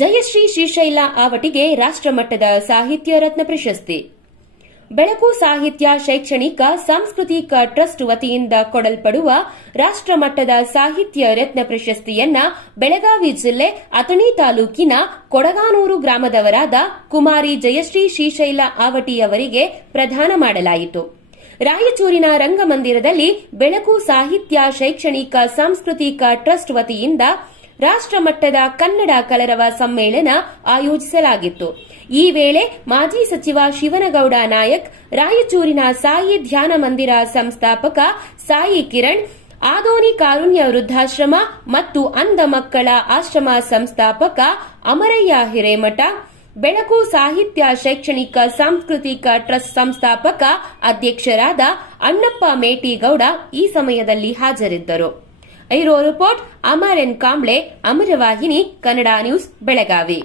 ಜಯಶ್ರೀ ಶ್ರೀಶೈಲ ಆವಟಿಗೆ ರಾಷ್ಟ್ರಮಟ್ಟದ ಸಾಹಿತ್ಯ ರತ್ನ ಪ್ರಶಸ್ತಿ. ಬೆಳಕು ಸಾಹಿತ್ಯ ಶೈಕ್ಷಣಿಕ ಸಾಂಸ್ಕೃತಿಕ ಟ್ರಸ್ಟ್ ವತಿಯಿಂದ ಕೊಡಲ್ಪಡುವ ರಾಷ್ಟ್ರಮಟ್ಟದ ಸಾಹಿತ್ಯ ರತ್ನ ಪ್ರಶಸ್ತಿಯನ್ನ ಬೆಳಗಾವಿ ಜಿಲ್ಲೆ ಅಥಣಿ ತಾಲೂಕಿನ ಕೊಡಗಾನೂರು ಗ್ರಾಮದವರಾದ ಕುಮಾರಿ ಜಯಶ್ರೀ ಶ್ರೀಶೈಲ ಆವಟಿಯವರಿಗೆ ಪ್ರದಾನ ಮಾಡಲಾಯಿತು. ರಾಯಚೂರಿನ ರಂಗಮಂದಿರದಲ್ಲಿ ಬೆಳಕು ಸಾಹಿತ್ಯ ಶೈಕ್ಷಣಿಕ ಸಾಂಸ್ಕೃತಿಕ ಟ್ರಸ್ಟ್ ವತಿಯಿಂದ ರಾಷ್ಟ್ರಮಟ್ಟದ ಕನ್ನಡ ಕಲರವ ಸಮ್ಮೇಳನ ಆಯೋಜಿಸಲಾಗಿತ್ತು. ಈ ವೇಳೆ ಮಾಜಿ ಸಚಿವ ಶಿವನಗೌಡ ನಾಯಕ್, ರಾಯಚೂರಿನ ಸಾಯಿ ಧ್ಯಾನ ಮಂದಿರ ಸಂಸ್ಥಾಪಕ ಸಾಯಿ ಕಿರಣ್, ಆದೋನಿ ಕಾರುಣ್ಯ ವೃದ್ಧಾಶ್ರಮ ಮತ್ತು ಅಂಧ ಮಕ್ಕಳ ಆಶ್ರಮ ಸಂಸ್ಥಾಪಕ ಅಮರಯ್ಯ ಹಿರೇಮಠ, ಬೆಳಕು ಸಾಹಿತ್ಯ ಶೈಕ್ಷಣಿಕ ಸಾಂಸ್ಕೃತಿಕ ಟ್ರಸ್ಟ್ ಸಂಸ್ಥಾಪಕ ಅಧ್ಯಕ್ಷರಾದ ಅಣ್ಣಪ್ಪ ಮೇಟಿಗೌಡ ಈ ಸಮಯದಲ್ಲಿ ಹಾಜರಿದ್ದರು. ಐರೋ report Amar N Kamble, ಅಮರವಾಹಿನಿ Kannada news, Belagavi.